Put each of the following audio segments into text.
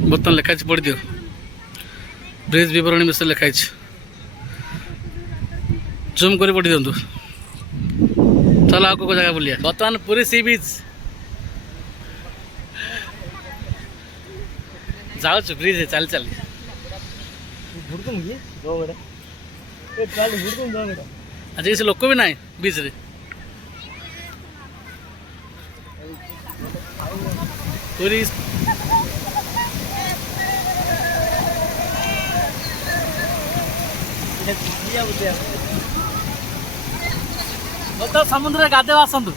बर्तमान लिखाई पढ़ी दियो ब्रिज विवरणी विषय लिखाई जूम कर पढ़ी दिंतु। चलो आगे को जगह बुलिया बर्तमान पुरी सी बीच जाऊ ब्रिज चल चल आज किसी लोक भी ना बीच रे पूरी समुद्र गाधे आसतु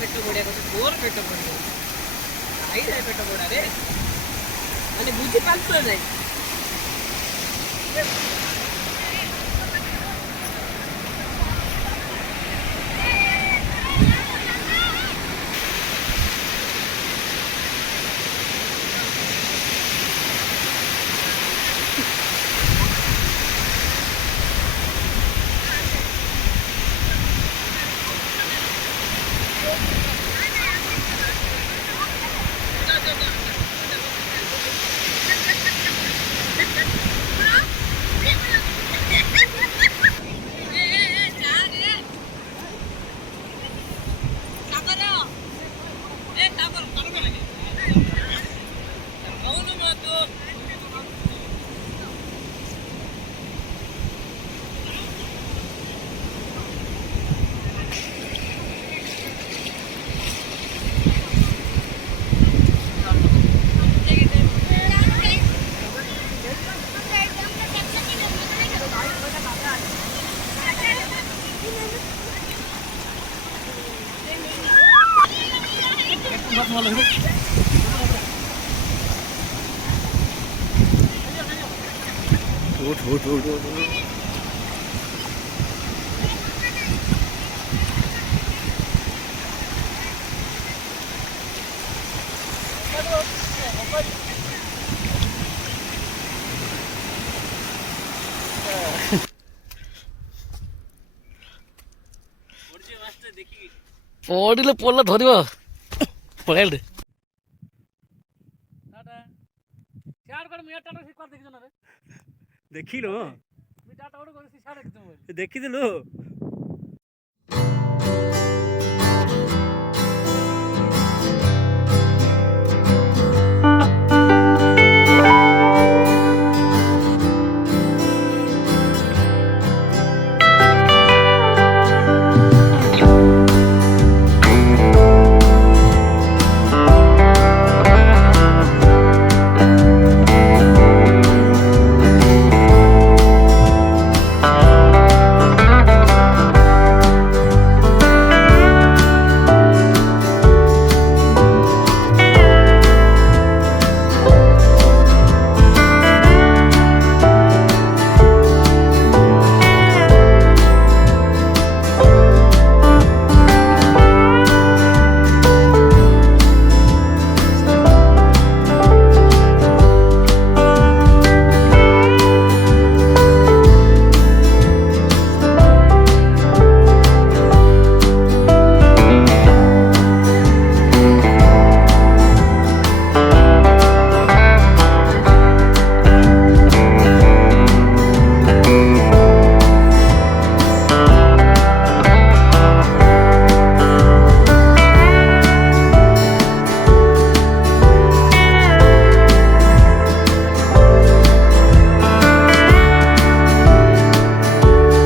पेट पड़ा जोर पेट पड़ा पेट पड़ा रे मैंने बुझी पालतो नहीं उठ उठ उठ उठ पड़े पड़ला धर पड़े देखिल देखी